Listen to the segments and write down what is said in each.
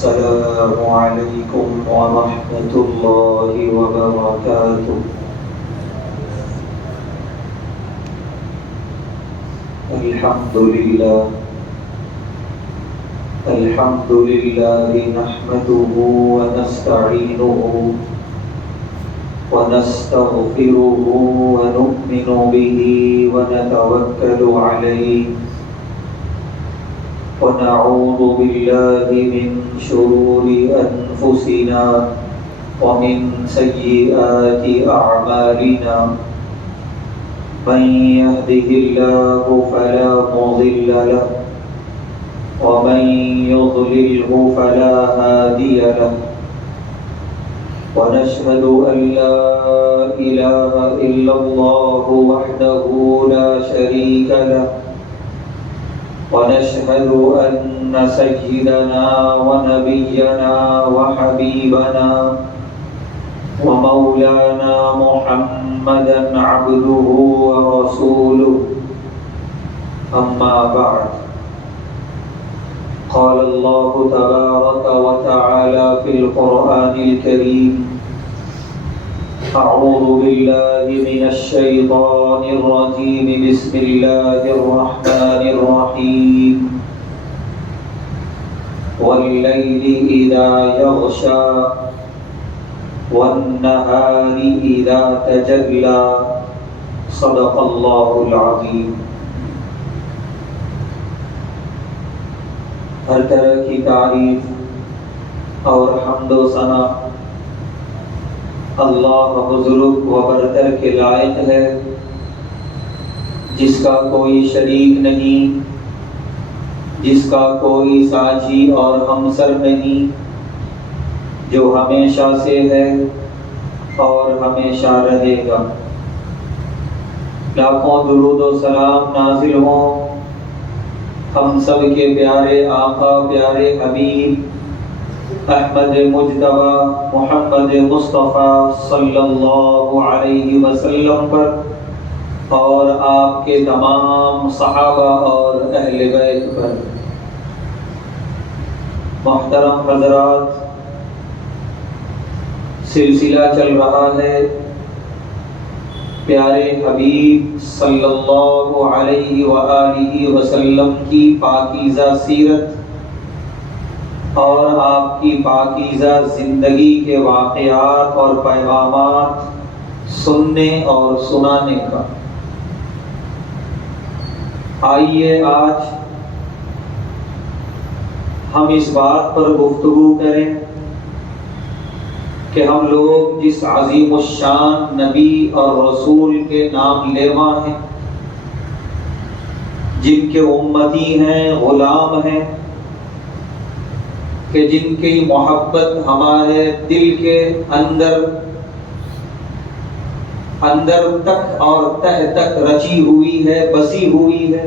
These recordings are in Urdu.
السلام عليكم ورحمة الله وبركاته. الحمد لله نحمده ونستعينه ونستغفره ونؤمن به ونتوكل عليه ونعوذ بالله من شرور أنفسنا ومن سيئات أعمالنا. من يهده الله فلا مضل له ومن يضلله فلا هادي له. ونشهد أن لا إله إلا الله وحده لا شريك له. ونشهد أن سيدنا ونبينا وحبيبنا ومولانا محمدا عبده ورسوله. أما بعد، قال الله تبارك وتعالى في القرآن الكريم: أعوذ بالله من الشيطان الرجيم. بسم الله الرحمن الرحيم. والليل إذا يغشى والنهار إذا تجلى. صدق الله العظيم. ہر طرح کی تعریف اور حمد و ثنا اللہ بزرگ و برتر کے لائق ہے، جس کا کوئی شریک نہیں، جس کا کوئی ساجی اور ہمسر نہیں، جو ہمیشہ سے ہے اور ہمیشہ رہے گا. لاکھوں درود و سلام نازل ہوں ہم سب کے پیارے آقا، پیارے حبیب احمد مجتبی محمد مصطفیٰ صلی اللہ علیہ وسلم پر اور آپ کے تمام صحابہ اور اہل بیت پر. محترم حضرات، سلسلہ چل رہا ہے پیارے حبیب صلی اللہ علیہ وآلہ وسلم کی پاکیزہ سیرت اور آپ کی پاکیزہ زندگی کے واقعات اور پیغامات سننے اور سنانے کا. آئیے آج ہم اس بات پر گفتگو کریں کہ ہم لوگ جس عظیم الشان نبی اور رسول کے نام لیوا ہیں، جن کے امتی ہیں، غلام ہیں، کہ جن کی محبت ہمارے دل کے اندر تک اور تہ تک رچی ہوئی ہے، بسی ہوئی ہے،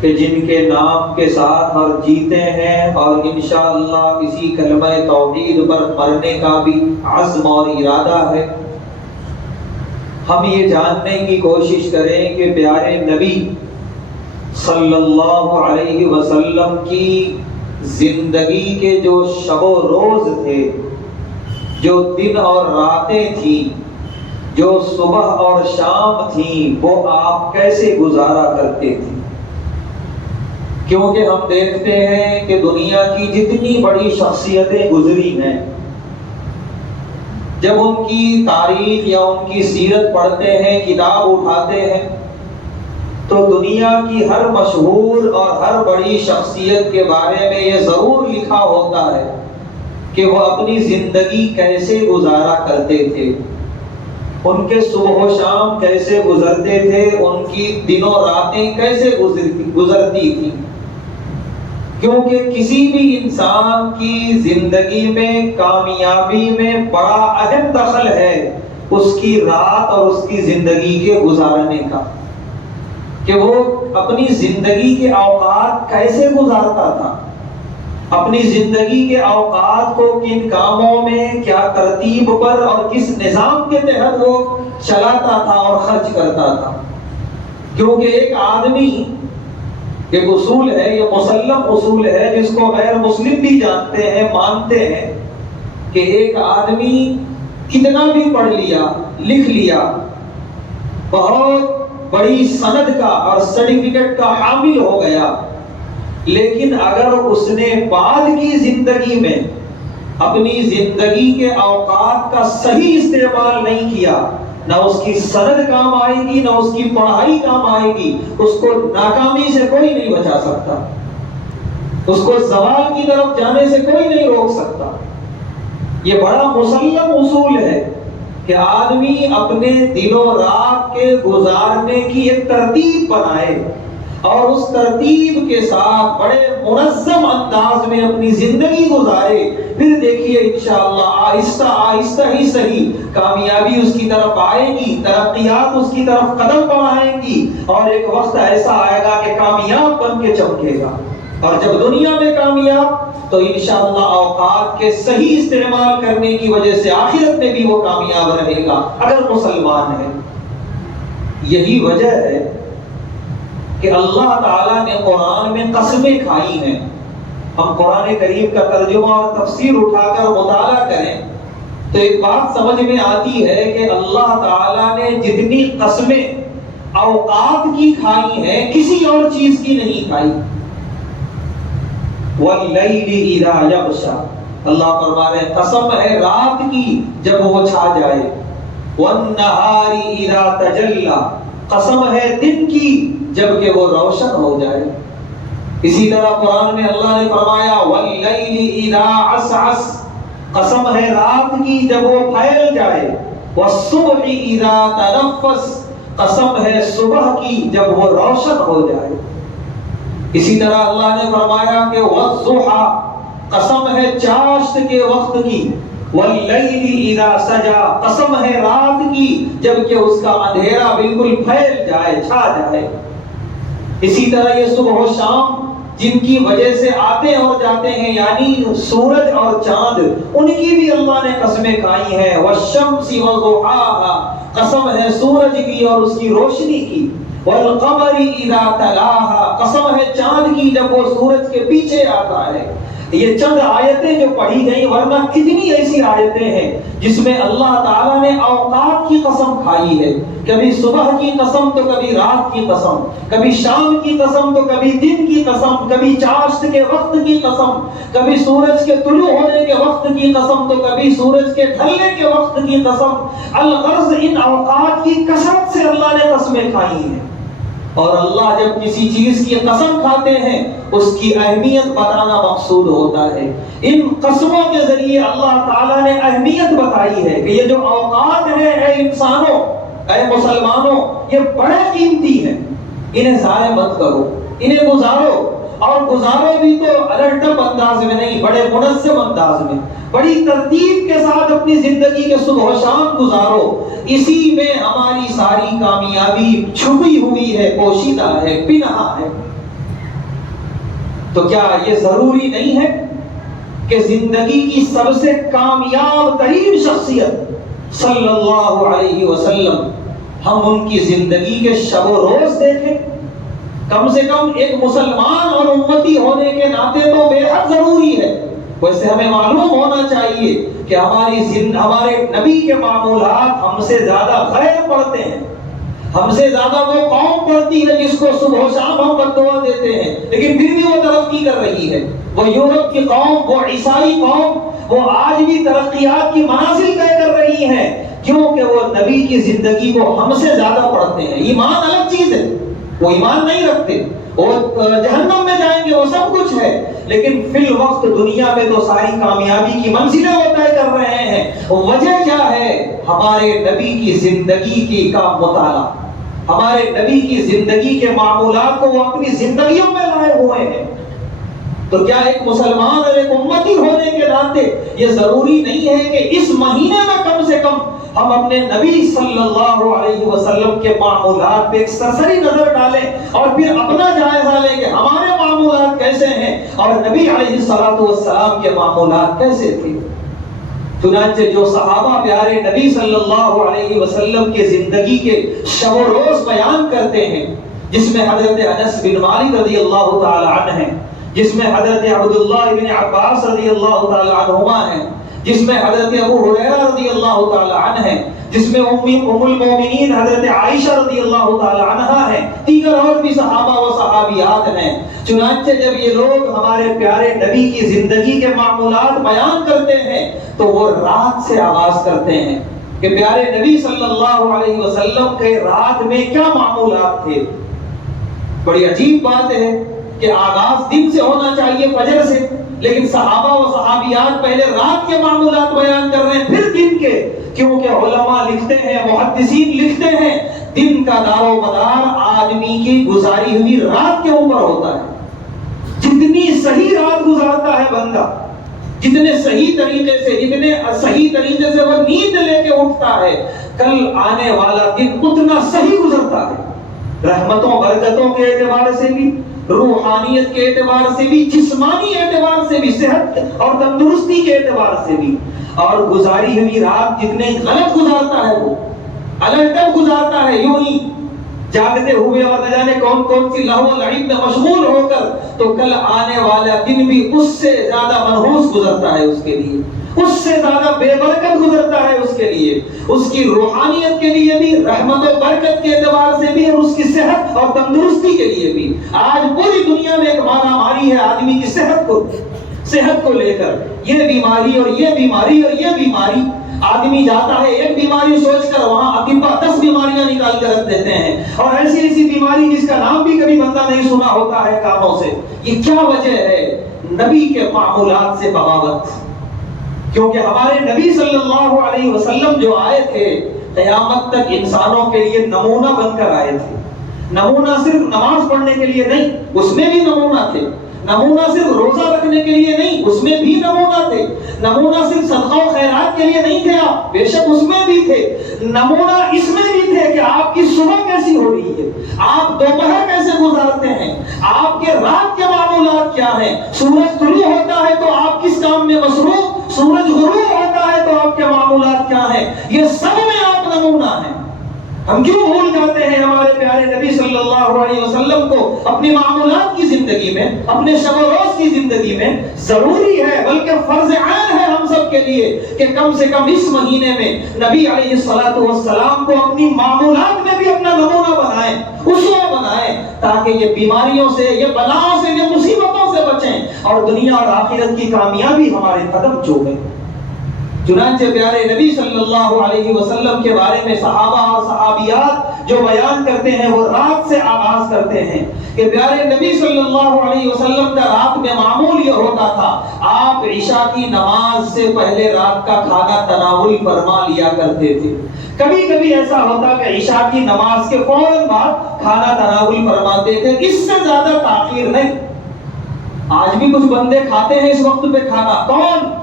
کہ جن کے نام کے ساتھ اور جیتے ہیں اور انشاءاللہ اسی کلمہ توحید پر مرنے کا بھی عزم اور ارادہ ہے. ہم یہ جاننے کی کوشش کریں کہ پیارے نبی صلی اللہ علیہ وسلم کی زندگی کے جو شب و روز تھے، جو دن اور راتیں تھیں، جو صبح اور شام تھیں، وہ آپ کیسے گزارا کرتے تھے. کیونکہ ہم دیکھتے ہیں کہ دنیا کی جتنی بڑی شخصیتیں گزری ہیں، جب ان کی تاریخ یا ان کی سیرت پڑھتے ہیں، کتاب اٹھاتے ہیں، تو دنیا کی ہر مشہور اور ہر بڑی شخصیت کے بارے میں یہ ضرور لکھا ہوتا ہے کہ وہ اپنی زندگی کیسے گزارا کرتے تھے، ان کے صبح و شام کیسے گزرتے تھے، ان کی دنوں راتیں کیسے گزرتی تھی. کیونکہ کسی بھی انسان کی زندگی میں کامیابی میں بڑا اہم دخل ہے اس کی رات اور اس کی زندگی کے گزارنے کا، کہ وہ اپنی زندگی کے اوقات کیسے گزارتا تھا، اپنی زندگی کے اوقات کو کن کاموں میں کیا ترتیب پر اور کس نظام کے تحت وہ چلاتا تھا اور خرچ کرتا تھا. کیونکہ ایک آدمی ایک اصول ہے، یہ مسلم اصول ہے جس کو غیر مسلم بھی جانتے ہیں، مانتے ہیں کہ ایک آدمی کتنا بھی پڑھ لیا، لکھ لیا، بہت بڑی سند کا اور سرٹیفکیٹ کا حامل ہو گیا، لیکن اگر اس نے بعد کی زندگی میں اپنی زندگی کے اوقات کا صحیح استعمال نہیں کیا، نہ اس کی سند کام آئے گی، نہ اس کی پڑھائی کام آئے گی، اس کو ناکامی سے کوئی نہیں بچا سکتا، اس کو زوال کی طرف جانے سے کوئی نہیں روک سکتا۔ یہ بڑا مسلم اصول ہے کہ آدمی اپنے دن و رات کے گزارنے کی ایک ترتیب بنائے اور اس ترتیب کے ساتھ بڑے منظم انداز میں اپنی زندگی گزارے، پھر دیکھیے انشاءاللہ آہستہ آہستہ ہی صحیح کامیابی اس کی طرف آئے گی، ترقیات اس کی طرف قدم بڑھائیں گی، اور ایک وقت ایسا آئے گا کہ کامیاب بن کے چمکے گا۔ اور جب دنیا میں کامیاب تو انشاءاللہ اوقات کے صحیح استعمال کرنے کی وجہ سے آخرت میں بھی وہ کامیاب رہے گا اگر مسلمان ہے۔ یہی وجہ ہے کہ اللہ تعالیٰ نے قرآن میں قسمیں کھائی ہیں۔ ہم قرآن کریم کا ترجمہ اور تفسیر اٹھا کر مطالعہ کریں تو ایک بات سمجھ میں آتی ہے کہ اللہ تعالیٰ نے جتنی قسمیں اوقات کی کھائی ہیں کسی اور چیز کی نہیں کھائی۔ وَاللَّيْلِ إِذَا يَغْشَى، اللہ فرما رہے ہیں قسم ہے رات کی جب وہ چھا جائے، وَالنَّهَارِ إِذَا تَجَلَّى، قسم ہے دن کی جب کہ وہ روشن ہو جائے۔ اسی طرح قرآن میں اللہ نے فرمایا وَاللَّيْلِ إِذَا عَسْعَسَ، قسم ہے رات کی جب وہ پھیل جائے، وَالصُّبْحِ إِذَا تَنَفَّسَ، قسم ہے صبح کی جب وہ روشن ہو جائے۔ اسی طرح اللہ نے فرمایا کہ وَالضُّحَى، قسم ہے چاشت کے وقت کی، وَاللَّيْلِ إِذَا سَجَى، قسم ہے رات کی جب کہ اس کا اندھیرا بالکل پھیل جائے، چھا جائے۔ اسی طرح یہ صبح و شام جن کی وجہ سے آتے اور جاتے ہیں، یعنی سورج اور چاند، ان کی بھی اللہ نے قسمیں کھائی ہیں۔ وَالشَّمْسِ وَضُحَاهَا، قسم ہے سورج کی اور اس کی روشنی کی۔ وَالْقَمَرِ إِذَا تَلَاهَا، قسم ہے چاند کی جب وہ سورج کے پیچھے آتا ہے۔ یہ چند آیتیں جو پڑھی گئی، ورنہ کتنی ایسی آیتیں ہیں جس میں اللہ تعالیٰ نے اوقات کی قسم کھائی ہے، کبھی صبح کی قسم تو کبھی رات کی قسم، کبھی شام کی قسم تو کبھی دن کی قسم، کبھی چاشت کے وقت کی قسم، کبھی سورج کے طلوع ہونے کے وقت کی قسم تو کبھی سورج کے ڈھلنے کے وقت کی قسم۔ الغرض ان اوقات کی کثرت سے اللہ نے قسمیں کھائی ہیں، اور اللہ جب کسی چیز کی قسم کھاتے ہیں اس کی اہمیت بتانا مقصود ہوتا ہے۔ ان قسموں کے ذریعے اللہ تعالیٰ نے اہمیت بتائی ہے کہ یہ جو اوقات ہیں اے انسانوں، اے مسلمانوں، یہ بڑے قیمتی ہیں، انہیں ضائع مت کرو، انہیں گزارو، اور گزارو بھی تو الرٹپ انداز میں نہیں، بڑے منظم انداز میں، بڑی ترتیب کے ساتھ اپنی زندگی کے صبح و شام گزارو۔ اسی میں ہماری ساری کامیابی چھپی ہوئی ہے، پوشیدہ ہے، پنہاں ہے۔ تو کیا یہ ضروری نہیں ہے کہ زندگی کی سب سے کامیاب ترین شخصیت صلی اللہ علیہ وسلم، ہم ان کی زندگی کے شب و روز دیکھیں؟ کم سے کم ایک مسلمان اور امتی ہونے کے ناطے تو بے حد ضروری ہے۔ ویسے ہمیں معلوم ہونا چاہیے کہ ہمارے نبی کے معمولات ہم سے زیادہ غیر پڑھتے ہیں، ہم سے زیادہ وہ قوم پڑھتی ہے جس کو صبح و شام ہم بددعا دیتے ہیں، لیکن پھر بھی وہ ترقی کر رہی ہے۔ وہ یورپ کی قوم، وہ عیسائی قوم، وہ آج بھی ترقیات کی منازل طے کر رہی ہیں، کیونکہ وہ نبی کی زندگی کو ہم سے زیادہ پڑھتے ہیں۔ ایمان الگ چیز ہے، وہ ایمان نہیں رکھتے، وہ جہنم میں جائیں گے، وہ سب کچھ ہے، لیکن فی الوقت دنیا میں تو ساری کامیابی کی منزلیں وہ طے کر رہے ہیں۔ وجہ کیا ہے؟ ہمارے نبی کی زندگی کا مطالعہ، ہمارے نبی کی زندگی کے معمولات کو وہ اپنی زندگیوں میں لائے ہوئے ہیں۔ تو کیا ایک مسلمان اور ایک امتی ہونے کے ناطے یہ ضروری نہیں ہے کہ اس مہینے میں کم سے کم ہم اپنے نبی صلی اللہ علیہ وسلم کے معمولات پہ ایک سرسری نظر ڈالیں اور پھر اپنا جائزہ لیں کہ ہمارے معمولات کیسے ہیں اور نبی علیہ الصلوۃ والسلام کے معمولات کیسے تھے؟ چنانچہ جو صحابہ پیارے نبی صلی اللہ علیہ وسلم کے زندگی کے شب و روز بیان کرتے ہیں، جس میں حضرت انس بن مالک رضی اللہ تعالی عنہ ہیں، جس میں حضرت عبداللہ ابن عباس رضی اللہ تعالی عنہما ہیں، جس میں حضرت ابو ہریرہ رضی اللہ تعالی عنہ ہیں، جس میں ام المومنین حضرت عائشہ رضی اللہ تعالی عنہا ہیں، دیگر اور بھی صحابہ و صحابیات ہیں۔ چنانچہ جب یہ لوگ ہمارے پیارے نبی کی زندگی کے معمولات بیان کرتے ہیں تو وہ رات سے آغاز کرتے ہیں کہ پیارے نبی صلی اللہ علیہ وسلم کے رات میں کیا معمولات تھے۔ بڑی عجیب بات ہے کہ آغاز دن سے ہونا چاہیے، فجر سے، لیکن صحابہ و صحابیات پہلے رات کے معمولات بیان کر رہے ہیں پھر دن کے، کیونکہ علماء لکھتے ہیں، محدثین لکھتے ہیں، دن کا دار و مدار آدمی کی گزاری ہوئی رات کے اوپر ہوتا ہے۔ جتنی صحیح رات گزارتا ہے بندہ، جتنے صحیح طریقے سے وہ نیند لے کے اٹھتا ہے، کل آنے والا دن اتنا صحیح گزرتا ہے، رحمتوں برکتوں کے اعتبار سے بھی، روحانیت کے اعتبار سے بھی، جسمانی اعتبار سے بھی، صحت اور تندرستی کے اعتبار سے بھی۔ اور گزاری ہوئی رات جتنے غلط گزارتا ہے وہ الگ گزارتا ہے، یوں ہی جاگتے ہوئے اور نہ جانے کون کون سی لہو و لعب میں مشغول ہو کر، تو کل آنے والا دن بھی اس سے زیادہ منحوس گزرتا ہے اس کے لیے، اس سے زیادہ بے برکت گزرتا ہے اس کے لیے، اس کی روحانیت کے لیے بھی، رحمت و برکت کے اعتبار سے بھی، اور اس کی صحت اور تندرستی کے لیے بھی۔ آج پوری دنیا میں ایک مارا ماری ہے آدمی کی صحت کو لے کر، یہ بیماری اور یہ بیماری اور یہ بیماری۔ آدمی جاتا ہے ایک بیماری سوچ کر وہاں اطباء 10 بیماریاں نکال کر رکھ دیتے ہیں، اور ایسی بیماری جس کا نام بھی کبھی بندہ نہیں سنا ہوتا ہے کانوں سے۔ یہ کیا وجہ ہے؟ نبی کے معمولات سے بغاوت۔ کیونکہ ہمارے نبی صلی اللہ علیہ وسلم جو آئے تھے قیامت تک انسانوں کے لیے نمونہ بن کر آئے تھے۔ نمونہ صرف نماز پڑھنے کے لیے نہیں، اس میں بھی نمونہ تھے۔ نمونہ صرف روزہ رکھنے کے لیے نہیں، اس میں بھی نمونہ تھے۔ نمونہ صرف صدقہ و خیرات کے لیے نہیں تھے آپ، بے شک اس میں بھی تھے۔ نمونہ اس میں بھی تھے کہ آپ کی صبح کیسی ہو رہی ہے، آپ دوپہر کیسے گزارتے ہیں، آپ کے رات کے معمولات کیا ہیں۔ سورج طلوع ہوتا ہے تو آپ کس کام میں مصروف، سورج غروب ہوتا ہے تو آپ کے معمولات کیا ہیں۔ یہ سب میں آپ نمونہ ہیں۔ ہم کیوں بھول جاتے ہیں ہمارے پیارے نبی صلی اللہ علیہ وسلم کو اپنی معمولات کی زندگی میں، اپنے شب و روز کی زندگی میں؟ ضروری ہے بلکہ فرض عین ہے ہم سب کے لیے کہ کم سے کم اس مہینے میں نبی علیہ الصلوۃ والسلام کو اپنی معمولات میں بھی اپنا نمونہ بنائیں، اسوہ بنائیں، تاکہ یہ بیماریوں سے، یہ بلاؤں سے، یہ مصیبتوں سے بچیں اور دنیا اور آخرت کی کامیابی ہمارے قدم چومے۔ چنانچہ پیارے نبی صلی اللہ علیہ وسلم کے بارے میں صحابہ اور صحابیات جو بیان کرتے ہیں وہ رات سے آغاز کرتے ہیں کہ پیارے نبی صلی اللہ علیہ وسلم کا رات میں معمول یہ ہوتا تھا، آپ عشاء کی نماز سے پہلے رات کا کھانا تناول فرما لیا کرتے تھے۔ کبھی کبھی ایسا ہوتا کہ عشاء کی نماز کے فوراً بعد کھانا تناول فرماتے تھے، اس سے زیادہ تاخیر نہیں۔ آج بھی کچھ بندے کھاتے ہیں اس وقت پہ کھانا، کون؟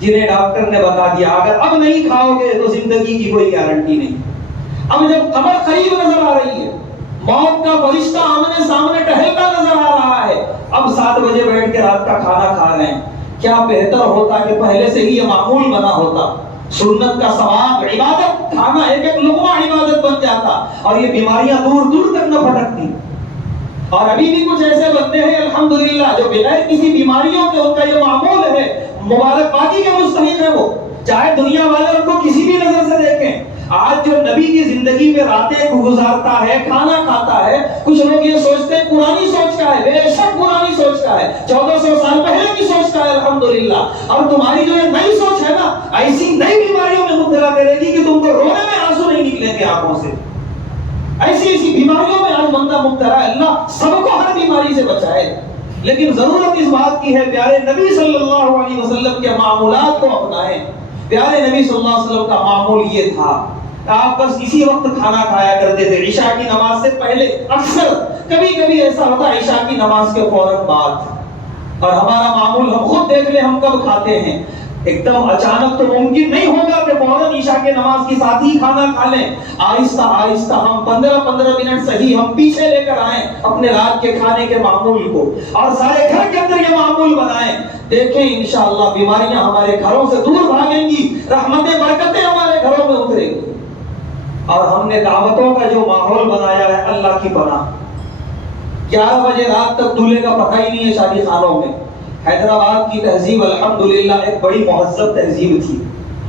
جنہیں ڈاکٹر نے بتا دیا اگر اب نہیں کھاؤ گے تو زندگی کی کوئی گارنٹی نہیں۔ اب جب قبر قریب نظر آ رہی ہے، موت کا فرشتہ آمنے سامنے ٹہلتا نظر آ رہا ہے، اب 7 بجے بیٹھ کے رات کا کھانا کھا رہے ہیں۔ کیا بہتر ہوتا کہ پہلے سے ہی یہ معمول بنا ہوتا، سنت کا ثواب، عبادت، کھانا ایک ایک لقمہ عبادت بن جاتا اور یہ بیماریاں دور دور تک نہ پھٹکتی۔ اور ابھی بھی کچھ ایسے بندے ہیں الحمدللہ جو بغیر کسی بیماریوں کے ان کا یہ معمول ہے، مبارکبادی کے مستحق ہیں وہ، چاہے دنیا والے ان کو کسی بھی نظر سے دیکھیں۔ آج جو نبی کی زندگی میں راتیں گزارتا ہے، کھانا کھاتا ہے، کچھ لوگ یہ سوچتے ہیں پرانی سوچ کا ہے، بے شک پرانی سوچ کا ہے، 1400 سال پہلے کی سوچ کا ہے الحمدللہ۔ اور تمہاری جو یہ نئی سوچ ہے نا، ایسی نئی بیماریوں میں مبتلا کرے گی کہ تم کو رونے میں آنسو نہیں نکلیں گے آنکھوں سے۔ ایسی بیماریوں میں آج بندہ مبتلا ہے، اللہ سب کو ہر بیماری سے بچائے۔ لیکن ضرورت اس بات کی ہے پیارے نبی صلی اللہ علیہ وسلم کے معمولات کو اپنائیں۔ پیارے نبی صلی اللہ علیہ وسلم کا معمول یہ تھا، آپ بس اسی وقت کھانا کھایا کرتے تھے، عشاء کی نماز سے پہلے، اکثر کبھی کبھی ایسا ہوتا عشاء کی نماز کے فوراً بعد۔ اور ہمارا معمول ہم خود دیکھ لیں ہم کب کھاتے ہیں، ایک دم اچانک تو ممکن نہیں ہوگا کہ فوراً عشاء کے نماز کے ساتھ ہی کھانا کھا لیں۔ آہستہ آہستہ ہم 15 منٹ صحیح ہم پیچھے لے کر آئیں اپنے رات کے کھانے کے معمول کو، اور سارے گھر کے اندر یہ معمول بنائیں۔ دیکھیں انشاءاللہ بیماریاں ہمارے گھروں سے دور بھاگیں گی، رحمتیں برکتیں ہمارے گھروں میں اتریں گی۔ اور ہم نے دعوتوں کا جو ماحول بنایا ہے اللہ کی پناہ، 11 بجے رات تک دولہے کا پتہ ہی نہیں ہے شادی خانوں میں۔ حیدرآباد کی تہذیب الحمدللہ ایک بڑی مہذب تہذیب تھی۔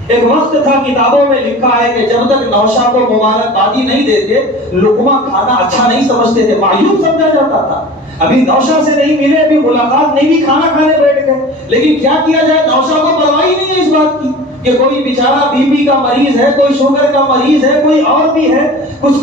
ایک وقت تھا کتابوں میں لکھا ہے کہ جب تک نوشا کو مبارکبادی نہیں دیتے لقمہ کھانا اچھا نہیں سمجھتے تھے، معیوب سمجھا جاتا تھا۔ ابھی نوشا سے نہیں ملے، ابھی ملاقات نہیں بھی، کھانا کھانے بیٹھ گئے، لیکن کیا کیا جائے، نوشا کو پرواہ ہی نہیں ہے اس بات کی کہ کوئی بیچارہ بی پی کا مریض ہے، کوئی شوگر کا مریض ہے، کوئی اور بھی ہے،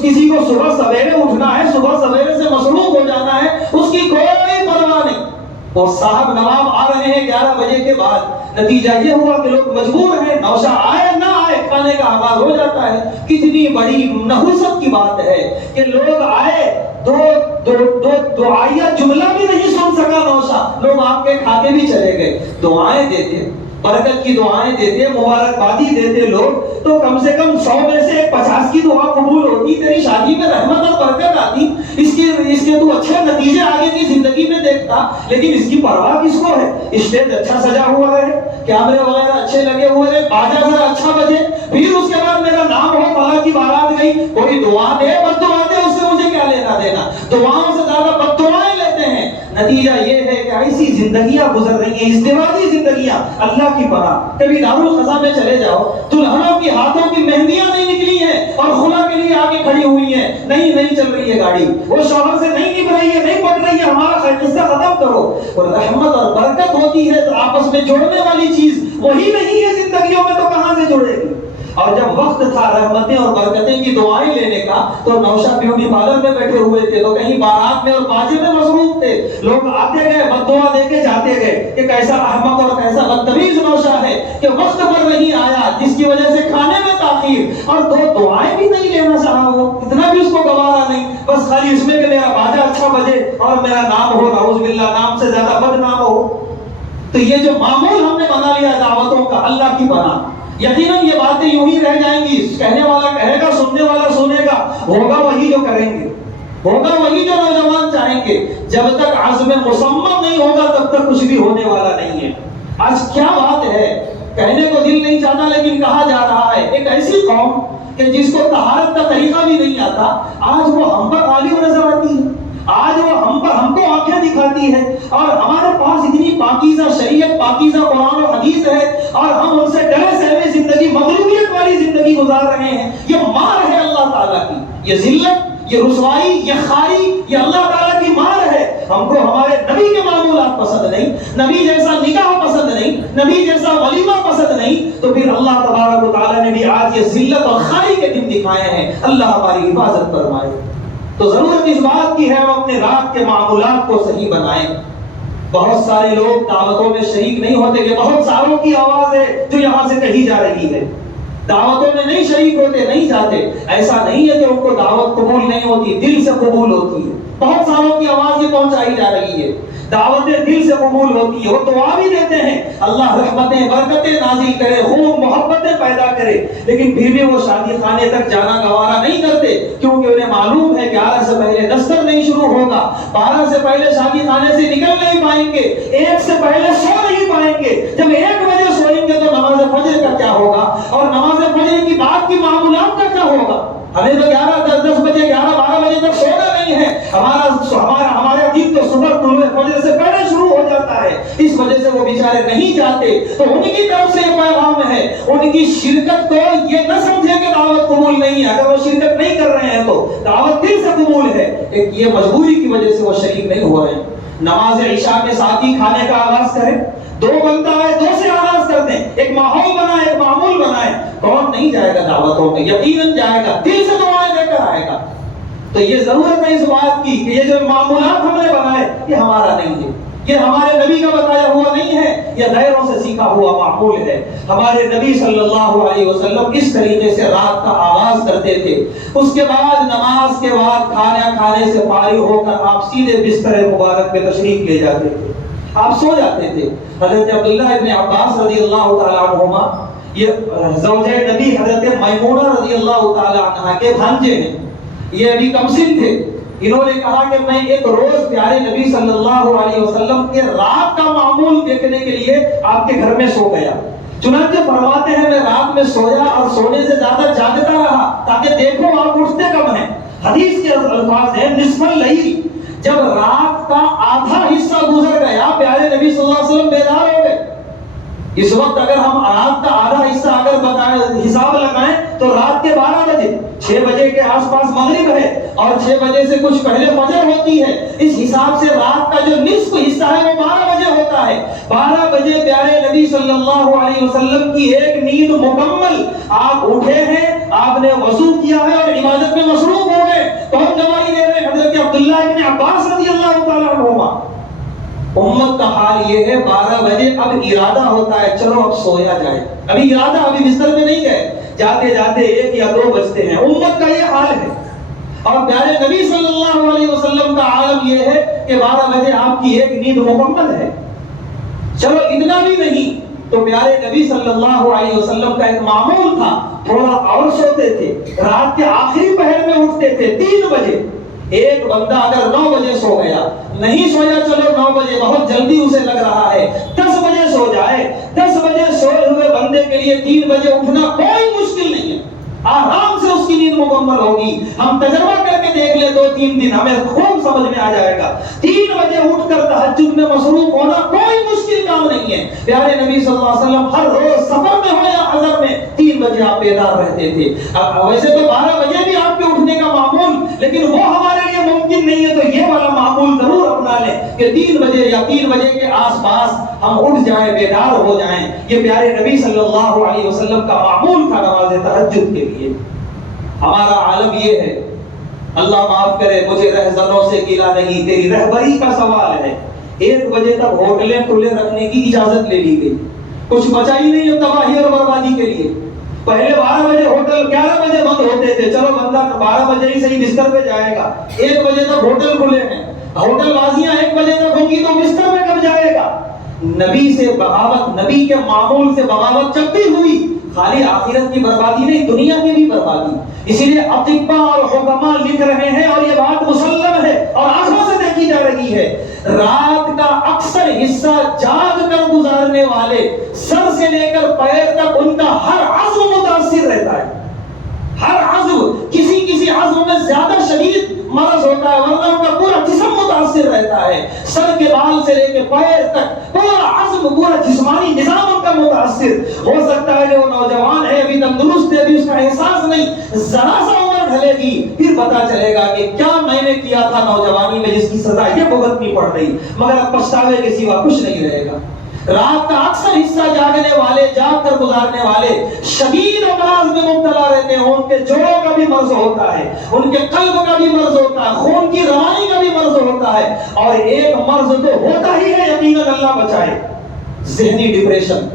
کسی کو صبح سویرے اٹھنا ہے، صبح سویرے سے مصروف ہو جانا ہے، اس کی کوئی پرواہ نہیں۔ اور صاحب نواب آ رہے ہیں 11 بجے کے بعد، نتیجہ یہ ہوا کہ لوگ مجبور ہیں، نوشا آئے نہ آئے کھانے کا آغاز ہو جاتا ہے۔ کتنی بڑی نحوست کی بات ہے کہ لوگ آئے، دعائیہ جملہ بھی نہیں سن سکا نوشا، لوگ آپ کے کھا کے بھی چلے گئے۔ دعائیں دیتے، برکت کی دعائیں دیتے، مبارکبادی دیتے لوگ، تو کم سے کم 100 میں سے 50 کی دعا قبول ہوتی، تیری شادی میں رحمت اور برکت آتی، اس کے تو اچھے نتیجے آگے کی زندگی میں دیکھتا، لیکن اس کی پرواہ کس کو ہے؟ اسٹیج اچھا سجا ہوا ہے، کیمرے وغیرہ اچھے لگے ہوئے ہیں، باجا ذرا اچھا بجے، پھر اس کے بعد میرا نام ہو، فلاں کی بارات گئی، کوئی دعا دے بد دعا دے، اس سے مجھے کیا لینا دینا؟ دعاؤں سے زیادہ بد دعائیں لیتے ہیں۔ نتیجہ یہ ہے کہ ایسی زندگیاں گزر رہی ہیں، ازدواجی زندگیاں۔ اللہ کی پناہ، کبھی دارالخزاں میں چلے جاؤ، دلہنوں کی ہاتھوں کی مہندیاں نہیں نکلی ہیں اور خلا کے لیے آگے کھڑی ہوئی ہیں، نہیں چل رہی ہے گاڑی، وہ شوہر سے نہیں نبھ رہی ہے، نہیں پڑ رہی ہے، ہمارا قصہ ختم کرو۔ اور رحمت اور برکت ہوتی ہے تو آپس میں جوڑنے والی چیز وہی نہیں ہے زندگیوں میں، تو کہاں سے جڑے گی؟ اور جب وقت تھا رحمتیں اور برکتیں کی دعائیں لینے کا تو نوشا بیوٹی پارلر میں بیٹھے ہوئے تھے، تو کہیں بارات میں اور باجے میں مصروف تھے، لوگ آتے گئے بد دعا دے کے جاتے گئے کہ کیسا احمق اور کیسا بدتمیز نوشا ہے کہ وقت پر نہیں آیا، جس کی وجہ سے کھانے میں تاخیر، اور 2 دعائیں بھی نہیں لینا چاہا، وہ اتنا بھی اس کو گوارا نہیں، بس خالی اس میں کہ میرا باجا اچھا بجے اور میرا نام ہو، نعوذ باللہ نام سے زیادہ بد نام ہو۔ تو یہ جو معمول ہم نے بنا لیا دعوتوں کا، اللہ کی پناہ، یقیناً یہ باتیں یوں ہی رہ جائیں گی، کہنے والا کہے گا، سننے والا سنے گا، ہوگا وہی جو کریں گے، ہوگا وہی جو نوجوان چاہیں گے۔ جب تک عزم مصمم نہیں ہوگا تب تک کچھ بھی ہونے والا نہیں ہے۔ آج کیا بات ہے، کہنے کو دل نہیں چاہتا لیکن کہا جا رہا ہے، ایک ایسی قوم کہ جس کو طہارت کا طریقہ بھی نہیں آتا، آج وہ ہم پر غالب نظر آتی ہے، آج وہ ہم کو آنکھیں دکھاتی ہے، اور ہمارے پاس اتنی پاکیزہ شریعت، پاکیزہ قرآن و حدیث ہے، اور ہم ان سے ڈرے سہمے زندگی، مغلوبیت والی زندگی گزار رہے ہیں۔ یہ مار ہے اللہ تعالیٰ کی، یہ ذلت، یہ رسوائی، یہ خاری، یہ اللہ تعالیٰ کی مار ہے۔ ہم کو ہمارے نبی کے معمولات پسند نہیں، نبی جیسا نکاح پسند نہیں، نبی جیسا ولیمہ پسند نہیں، تو پھر اللہ تبارک و تعالیٰ نے بھی آج یہ ذلت اور خاری کے دن دکھائے ہیں۔ اللہ ہماری حفاظت فرمائے۔ تو ضرورت اس بات کی ہے ہم اپنے رات کے معمولات کو صحیح بنائیں۔ بہت سارے لوگ دعوتوں میں شریک نہیں ہوتے، کہ بہت ساروں کی آواز ہے جو یہاں سے کہی جا رہی ہے، دعوتوں میں نہیں شریک ہوتے، نہیں جاتے۔ ایسا نہیں ہے کہ ان کو دعوت قبول نہیں ہوتی، دل سے قبول ہوتی ہے۔ بہت ساروں کی آواز یہ پہنچائی جا رہی ہے، دعوتیں دل سے قبول ہوتی ہے، وہ دعا بھی دیتے ہیں اللہ رحمتیں برکتیں نازل کرے، خوب محبتیں پیدا کرے، لیکن پھر بھی وہ شادی خانے تک جانا گوارا نہیں کرتے، کیونکہ انہیں معلوم ہے کہ 11 سے پہلے دستر نہیں شروع ہوگا، 12 سے پہلے شادی خانے سے نکل نہیں پائیں گے، 1 سے پہلے سو نہیں پائیں گے۔ جب 1 بجے سوئیں گے تو نماز فجر کا کیا ہوگا، اور نماز فجر کی بعد کی معمولات کا کیا ہوگا؟ ہمیں تو 11 10 بجے 11 12 بجے تک سونا نہیں ہے، ہمارا دن تو صبح طلوع فجر سے پہلے شروع ہو جاتا ہے، اس وجہ سے وہ بیچارے نہیں جاتے۔ تو ان کی طرف سے یہ پیغام ہے، ان کی شرکت کو یہ نہ سمجھے کہ دعوت قبول نہیں ہے، اگر وہ شرکت نہیں کر رہے ہیں تو دعوت دل سے قبول ہے، ایک یہ مجبوری کی وجہ سے وہ شریک نہیں ہو رہے ہیں۔ نماز عشاء کے ساتھ ہی کھانے کا آغاز کریں، 2 بنتا ہے 2 سے آغاز کر دیں، ایک ماحول بنائیں، ایک معمول بنائیں۔ کون نہیں جائے گا دعوتوں میں؟ یقیناً جائے گا، دل سے دعائیں دے کر آئے گا۔ تو یہ ضرورت ہے اس بات کی کہ یہ جو معمولات ہم نے بنائے یہ ہمارا نہیں ہے، یہ ہمارے نبی کا بتایا ہوا نہیں ہے، یہ غیروں سے سیکھا ہوا معمول ہے۔ ہمارے نبی صلی اللہ علیہ وسلم اس طریقے سے رات کا آغاز کرتے تھے، اس کے بعد نماز کے بعد کھانا کھانے سے فارغ ہو کر آپ سیدھے بستر مبارک پہ تشریف لے جاتے تھے، آپ سو جاتے تھے۔ حضرت عبداللہ ابن عباس رضی اللہ تعالیٰ عنہما، یہ زوجہ نبی حضرت میمونہ رضی اللہ تعالیٰ عنہ کے بھانجے ہیں، یہ ابھی کم سن تھے، انہوں نے کہا کہ میں ایک روز پیارے نبی صلی اللہ علیہ وسلم کے رات کا معمول دیکھنے کے لیے آپ کے گھر میں سو گیا۔ چنانچہ فرماتے ہیں میں رات میں سویا اور سونے سے زیادہ جاگتا رہا تاکہ دیکھو آپ اٹھتے کب ہیں. حدیث کے الفاظ ہیں نصف اللیل، جب رات کا آدھا حصہ گزر گیا پیارے نبی صلی اللہ علیہ وسلم بیدار ہو گئے. اس وقت اگر ہم رات کا آدھا حصہ اگر حساب لگائیں تو رات کے 12 بجے، 6 بجے کے آس پاس مغرب ہے اور 6 بجے سے کچھ پہلے فجر ہوتی ہے. اس حساب سے رات کا جو نصف حصہ ہے وہ 12 بجے ہوتا ہے. 12 بجے پیارے نبی صلی اللہ علیہ وسلم کی ایک نیند مکمل. آپ اٹھے ہیں، آپ نے وضو کیا ہے اور عبادت میں مصروف ہو گئے. کون گواہی دے رہے ہیں؟ حضرت عبداللہ ابن عباس رضی اللہ تعالیٰ عنہما. امت کا حال یہ ہے 12 بجے اب ارادہ ہوتا ہے چلو اب سویا جائے. ابھی ارادہ، ابھی بستر میں نہیں گئے، جاتے جاتے 1 یا 2 بجتے ہیں. امت کا یہ حال ہے. اور پیارے نبی صلی اللہ علیہ وسلم کا عالم یہ ہے کہ 12 بجے آپ کی ایک نیند مکمل ہے. چلو اتنا بھی نہیں تو پیارے نبی صلی اللہ علیہ وسلم کا ایک معمول تھا، تھوڑا اور سوتے تھے. رات کے آخری پہر میں اٹھتے تھے 3 بجے. ایک بندہ اگر 9 بجے سو گیا، نہیں سویا چلو 9 بجے بہت جلدی اسے لگ رہا ہے، 10 بجے سو جائے. 10 بجے سوئے ہوئے بندے کے لیے 3 بجے اٹھنا کوئی مشکل نہیں ہے، آرام سے اس کی نیند مکمل ہوگی. ہم تجربہ کر کے دیکھ لیں 2-3 دن، ہمیں خوب سمجھ میں آ جائے گا. 3 بجے اٹھ کر تہجد میں مصروف ہونا کوئی مشکل کام نہیں ہے. پیارے نبی صلی اللہ علیہ وسلم ہر روز سفر میں ہو یا حضر میں 3 بجے آپ بیدار رہتے تھے. ویسے تو 12 بجے بھی آپ کے اٹھنے کا معمول، لیکن وہ ہمارے لیے ممکن نہیں ہے. تو یہ والا معمول ضرور اپنا لیں کہ 3 بجے یا 3 بجے کے آس پاس ہم اٹھ جائیں، بیدار ہو جائیں. یہ پیارے نبی صلی اللہ علیہ وسلم کا معمول تھا نماز تہجد کے لیے. ہمارا عالم یہ ہے، اللہ معاف کرے مجھے رہزنوں سے گلا نہیں، تیری رہبری کا سوال ہے. 1 بجے تک ہوٹلیں کھلے رکھنے کی اجازت لے لی گئی، کچھ بچا ہی نہیں ہے تباہی اور بربادی کے لیے. پہلے 12 بجے ہوٹل 11 بجے بند ہوتے تھے، چلو بندہ 12 بجے ہی صحیح بستر پہ جائے گا. 1 بجے تک ہوٹل کھلے ہیں، ہوٹل بازیاں 1 بجے تک ہوگی تو بستر میں کب جائے گا؟ نبی سے بغاوت، نبی کے معمول سے بغاوت جب بھی ہوئی، خالی آخرت کی بربادی نہیں، دنیا کی بھی بربادی. اسی لیے اطباء اور حکماء لکھ رہے ہیں اور یہ بات مسلم ہے اور آنکھوں سے دیکھی جا رہی ہے، رات کا اکثر حصہ جاگ کر گزارنے والے سر سے لے کر پیر تک ان کا ہر عضو متاثر رہتا ہے. ہر عضو، کسی عضو میں زیادہ شدید مرض ہوتا ہے ورنہ ان کا پورا جسم متاثر رہتا ہے. سر کے بال سے لے کے پیر تک پورا عزم، پورا جسمانی نظام ان کا متاثر. ہو سکتا ہے کہ وہ نوجوان ہے، ابھی تندرست ہے، ابھی اس کا احساس نہیں، ذرا سا عمر ڈھلے گی پھر پتا چلے گا کہ کیا میں نے کیا تھا نوجوانی میں جس کی سزا یہ بھگتنی پڑ رہی، مگر اب پچھتاوے کے سوا کچھ نہیں رہے گا. رات کا اکثر حصہ جاگنے والے، جاگ کر گزارنے والے شدید امراض میں مبتلا رہتے ہیں. ان کے جوڑوں کا بھی مرض ہوتا ہے، ان کے قلب کا بھی مرض ہوتا ہے، خون کی روانی کا بھی مرض ہوتا ہے. اور ایک مرض تو ہوتا ہی ہے، یقیناً اللہ بچائے، ذہنی ڈپریشن.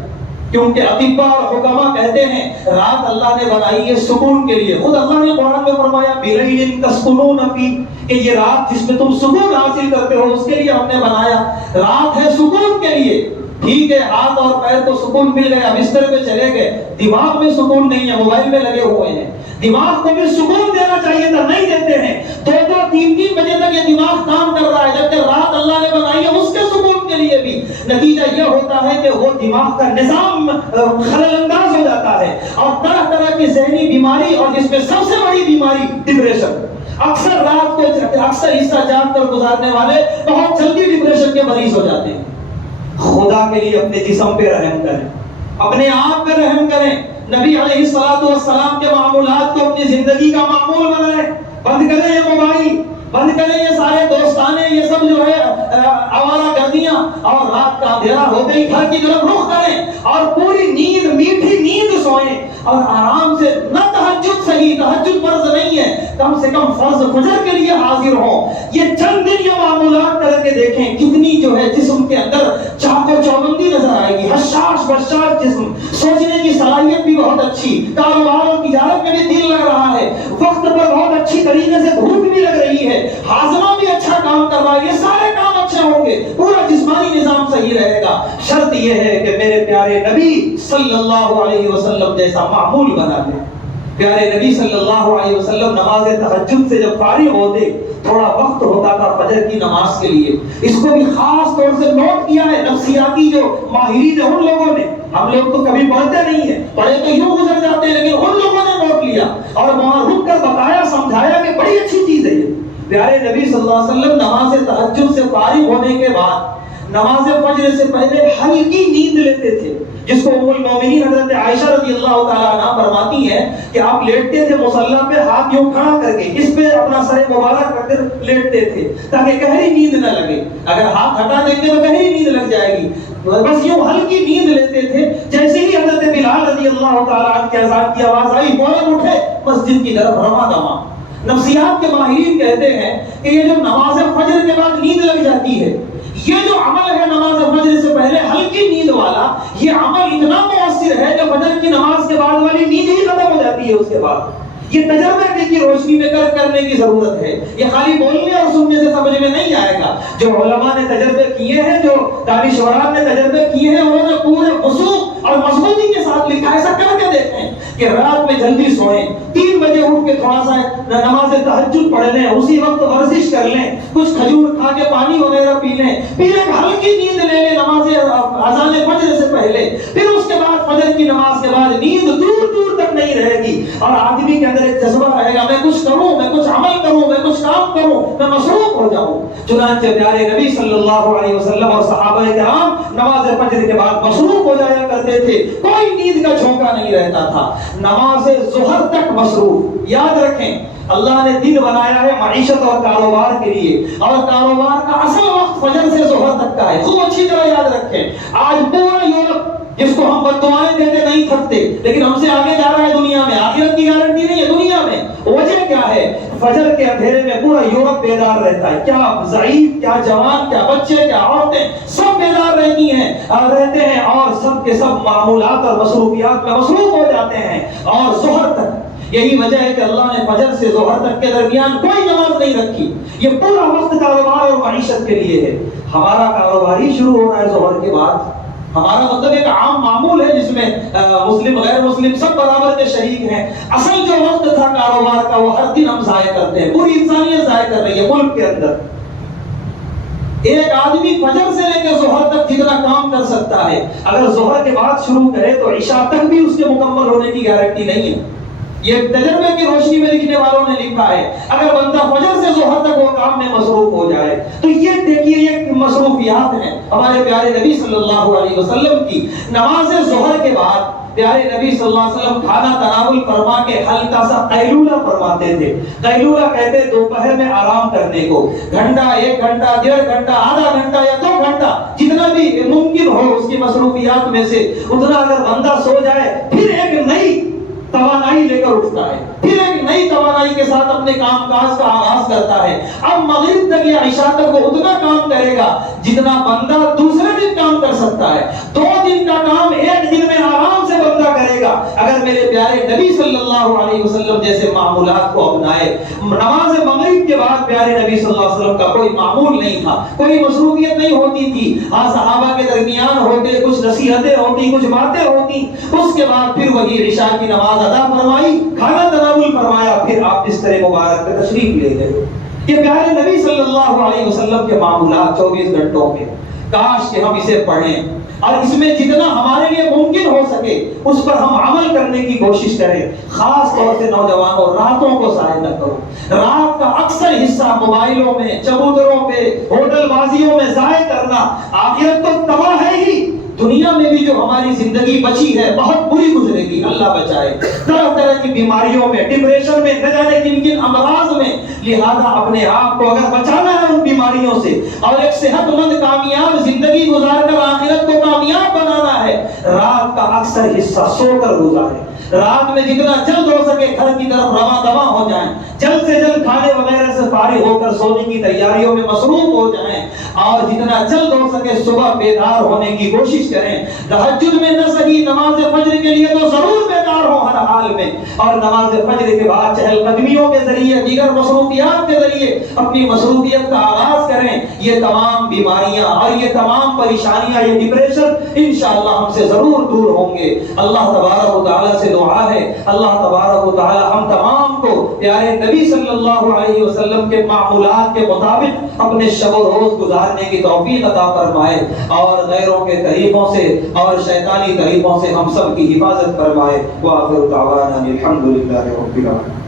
کیونکہ اطباء اور حکماء کہتے ہیں رات اللہ نے بنائی ہے سکون کے لیے. خود اللہ نے قرآن میں فرمایا بِلَيْلٍ تَسْكُنُونَ فِيهِ، کہ یہ رات جس میں تم سکون حاصل کرتے ہو اس کے لیے ہم نے بنایا. رات ہے سکون کے لیے. ٹھیک ہے، ہاتھ اور پیر کو سکون مل گیا، بستر پہ چلے گئے، دماغ میں سکون نہیں ہے، موبائل میں لگے ہوئے ہیں. دماغ کو بھی سکون دینا چاہیے تھا، نہیں دیتے ہیں. 2-3 بجے تک یہ دماغ کام کر رہا ہے، جبکہ رات اللہ نے بنائی ہے اس کے سکون کے لیے بھی. نتیجہ یہ ہوتا ہے کہ وہ دماغ کا نظام خلل انداز ہو جاتا ہے اور طرح طرح کی ذہنی بیماری، اور جس میں سب سے بڑی بیماری ڈپریشن. اکثر رات کو اکثر حصہ جاگ کر گزارنے والے بہت جلدی ڈپریشن کے مریض ہو جاتے ہیں. خدا کے لیے اپنے جسم پہ رحم کریں، اپنے آپ پہ رحم کریں. نبی علیہ الصلوۃ والسلام کے معمولات کو اپنی زندگی کا معمول بنائیں. بند کریں یہ موبائل، بند کریں یہ سارے دوستانے، یہ سب جو ہے آوارہ گردیاں، اور رات کا اندھیرا ہوتے ہی گھر کی طرف رخ کریں اور پوری نیند، میٹھی نیند سوئیں اور آرام سے. نہ تہجد صحیح، تہجد فرض نہیں ہے، کم سے کم فرض فجر کے لیے حاضر ہوں. یہ چند دن یہ معمولات کر کے دیکھیں کتنی جو ہے جسم کے اندر چاق و چوبندی نظر آئے گی. حشاش بشاش جسم، سوچنے کی صلاحیت بھی بہت اچھی، کاروبار اور تجارت میں بھی دل لگ رہا ہے، وقت پر بہت اچھی طریقے سے بھوک بھی لگ رہی ہے، ہاضمہ بھی اچھا کام کر رہا ہے. یہ سارے کام اچھے ہوں گے، پورا جسمانی نظام صحیح رہے گا. شرط یہ ہے کہ میرے پیارے نبی صلی اللہ علیہ وسلم جیسا معمول بنا لیں. پیارے نبی صلی اللہ علیہ وسلم نماز تہجد سے جب فارغ ہوتے تھوڑا وقت ہوتا تھا فجر کی نماز کے لیے. اس کو بھی خاص طور سے نوٹ کیا ہے نفسیاتی جو ماہرین ہیں ان لوگوں نے. ہم لوگ تو کبھی پڑھتے نہیں ہیں, پڑھے تو یوں گزر جاتے ہیں, لیکن ان لوگوں نے نوٹ لیا اور وہاں رک کر بتایا, سمجھایا کہ بڑی اچھی چیز ہے یہ. پیارے نبی صلی اللہ علیہ وسلم نماز تہجد سے فارغ ہونے کے بعد نماز فجر سے پہلے ہلکی نیند لیتے تھے, جس کو ام المومنین حضرت عائشہ رضی اللہ تعالیٰ عنہ فرماتی ہیں کہ آپ لیٹتے تھے مصلی پہ ہاتھ یوں کھڑا کر کے, اس پہ اپنا سر مبارک رکھ کر لیٹتے تھے تاکہ گہری نیند نہ لگے. اگر ہاتھ ہٹا دیں گے تو گہری نیند لگ جائے گی. بس یوں ہلکی نیند لیتے تھے. جیسے ہی حضرت بلال رضی اللہ تعالیٰ عنہ کی اذان کی آواز آئی فوراً اٹھے مسجد کی طرف رواں دواں. نفسیات کے ماہرین کہتے ہیں کہ یہ جو نماز فجر کے بعد نیند لگ جاتی ہے, یہ جو عمل ہے نماز فجر سے پہلے ہلکی نیند والا, یہ عمل اتنا مؤثر ہے کہ فجر کی نماز کے بعد والی نیند ہی ختم ہو جاتی ہے اس کے بعد. یہ تجربے کی روشنی میں کرنے کی ضرورت ہے. یہ خالی بولنے اور سننے سے سمجھ میں نہیں آئے گا. جو علماء نے تجربے کیے ہیں, جو دانشوران نے تجربے کیے ہیں, انہوں نے پورے وثوق اور مضبوطی کے ساتھ لکھا. ایسا کر کے دیکھیں کہ رات میں جلدی سوئیں, 3 بجے اٹھ کے تھوڑا سا نماز تہجد پڑھ لیں, اسی وقت ورزش کر لیں, کچھ کھجور کھا کے پانی وغیرہ پی لیں, پھر ایک ہلکی نیند لے لیں نماز اذان فجر سے پہلے. پھر اس کے بعد فجر کی نماز کے بعد نیند دور دور تک نہیں رہے گی اور آدمی کے اندر ایک جذبہ رہے گا, میں کچھ کروں, میں کچھ عمل کروں, میں کچھ کام کروں, میں مصروف ہو جاؤں. چنانچہ پیارے نبی صلی اللہ علیہ وسلم اور صحابہ کرام نماز فجر کے بعد مصروف ہو جایا کرتے تھے. کوئی نیند کا جھونکا نہیں رہتا تھا. نماز ظہر تک مصروف. یاد رکھیں اللہ نے دن بنایا ہے معیشت اور کاروبار کے لیے, اور کاروبار کا اصل وقت فجر سے ظہر تک کا ہے. خوب اچھی طرح یاد رکھیں. آج پورا یورپ جس کو ہم بددعائیں دیتے نہیں تھکتے, لیکن ہم سے آگے جا رہا ہے دنیا میں. آخرت کی گارنٹی نہیں ہے دنیا میں. وجہ کیا ہے؟ فجر کے اندھیرے میں پورا یورپ بیدار رہتا ہے. کیا ضعیف, کیا جوان, کیا بچے, کیا عورتیں, سب بیدار رہتی ہیں رہتے ہیں, اور سب کے سب معمولات اور مصروفیات میں مصروف ہو جاتے ہیں, اور ظہر تک. یہی وجہ ہے کہ اللہ نے فجر سے ظہر تک کے درمیان کوئی نماز نہیں رکھی. یہ پورا وقت کاروبار اور معیشت کے لیے ہے. ہمارا کاروبار ہی شروع ہو رہا ہے ظہر کے بعد. ہمارا مطلب ایک عام معمول ہے جس میں مسلم غیر مسلم سب برابر کے شریک ہیں. اصل جو وقت تھا کاروبار کا وہ ہر دن ہم ضائع کرتے ہیں. پوری انسانیت ضائع کر رہی ہے ملک کے اندر. ایک آدمی فجر سے لے کے ظہر تک جتنا کام کر سکتا ہے, اگر ظہر کے بعد شروع کرے تو عشاء تک بھی اس کے مکمل ہونے کی گارنٹی نہیں ہے. یہ تجربے کی روشنی میں لکھنے والوں نے لکھا ہے. اگر بندہ فجر سے ظہر تک وہ کام میں مصروف ہو جائے تو یہ دیکھیے یہ مصروفیات ہیں ہمارے پیارے نبی صلی اللہ علیہ وسلم کی. نماز ظہر کے بعد پیارے نبی صلی اللہ علیہ وسلم کھانا تناول فرما کے ہلکا سا قیلولہ فرماتے تھے. قیلولہ کہتے ہیں دوپہر میں آرام کرنے کو. گھنٹہ, 1 گھنٹہ, 1.5 گھنٹہ, آدھا گھنٹہ یا 2 گھنٹہ, جتنا بھی ممکن ہو اس کی مصروفیات میں سے اتنا اگر بندہ سو جائے, پھر ایک نئی توانائی لے کر اٹھتا ہے, پھر ایک نئی توانائی کے ساتھ اپنے کام کاج کا آغاز کرتا ہے. اب مغرب تک یا عشاء تک وہ اتنا کام کرے گا جتنا بندہ دوسرے دن کام کر سکتا ہے. 2 دن کا کام 1 دن میں آرام سے بندہ کرے گا اگر میرے پیارے نبی صلی اللہ علیہ وسلم جیسے معمولات کو اپنائے. نماز مغرب کے بعد پیارے نبی صلی اللہ علیہ وسلم کا کوئی معمول نہیں تھا, کوئی مصروفیت نہیں ہوتی تھی. ہاں صحابہ کے درمیان ہوتے, کچھ نصیحتیں ہوتی, کچھ باتیں ہوتی, اس کے بعد پھر وہی عشاء کی نماز ادا فرمائی, کھانا تناول فرمایا, پھر آپ بستر مبارک پہ تشریف لے گئے. یہ پیارے نبی صلی اللہ علیہ وسلم کے معمولات 24 گھنٹوں کے. کاش کہ ہم اسے پڑھیں اور اس میں جتنا ہمارے لیے ممکن ہو سکے اس پر ہم عمل کرنے کی کوشش کریں. خاص طور سے نوجوانوں, راتوں کو ضائع نہ کرو. رات کا اکثر حصہ موبائلوں میں, چبوتروں پہ, ہوٹل بازیوں میں ضائع کرنا. آخرت تو تباہ ہے ہی, دنیا میں بھی جو ہماری زندگی بچی ہے بہت بری گزرے گی, اللہ بچائے. طرح طرح کی بیماریوں میں, ڈپریشن میں, نہ جانے کن کن امراض میں. لہذا اپنے آپ کو اگر بچانا ہے ان بیماریوں سے اور ایک صحت مند کامیاب زندگی گزار کر آخرت کو کامیاب بنانا ہے, رات کا اکثر حصہ سو کر گزارے. رات میں جتنا جلد ہو سکے گھر کی طرف رواں دواں ہو جائیں, جلد سے جلد کھانے وغیرہ سے فارغ ہو کر سونے کی تیاریوں میں مصروف ہو جائیں, اور جتنا جلد ہو سکے صبح بیدار ہونے کی کوشش کریں. تہجد میں نہ صحیح نماز فجر کے لیے تو ضرور بیدار ہو ہر حال میں, اور نماز فجر کے بعد چہل قدمیوں کے ذریعے, دیگر مصروفیات کے ذریعے اپنی مصروفیت کا آغاز کریں. یہ تمام بیماریاں اور یہ تمام پریشانیاں, یہ ڈپریشن انشاءاللہ ہم سے ضرور دور ہوں گے. اللہ تبارک و تعالیٰ سے دعا دعا ہے اللہ تبارک و تعالی ہم تمام کو پیارے نبی صلی اللہ علیہ وسلم کے معمولات کے مطابق اپنے شب و روز گزارنے کی توفیق عطا فرمائے اور غیروں کے طریقوں سے اور شیطانی طریقوں سے ہم سب کی حفاظت فرمائے۔ وآخر دعوانا الحمدللہ رب العالمین۔